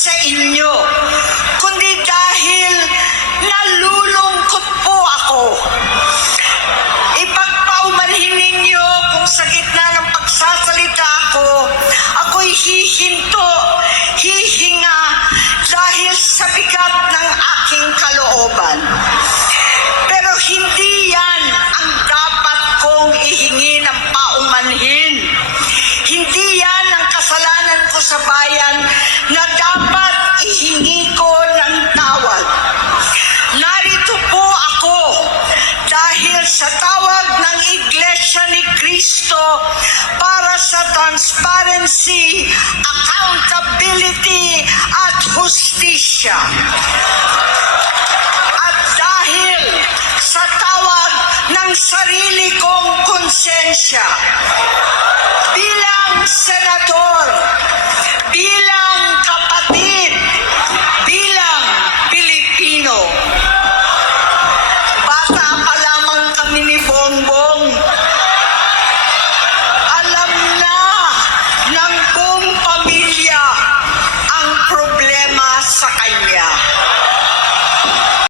sa inyo, kundi dahil nalulungkot po ako. Ipagpaumanhin ninyo kung sa gitna ng pagsasalita ko, ako'y hihinto, hihinga dahil sa bigat ng aking kalooban. Pero hindi yan ang dapat kong ihingi ng paumanhin. Hindi yan ang kasalanan ko sa bayan na dapat ihingi ko ng tawad. Narito po ako dahil sa tawag ng Iglesia ni Cristo para sa transparency, accountability at hustisya. At dahil sa tawag ng sarili kong konsensya, bilang senador, bilang kapatid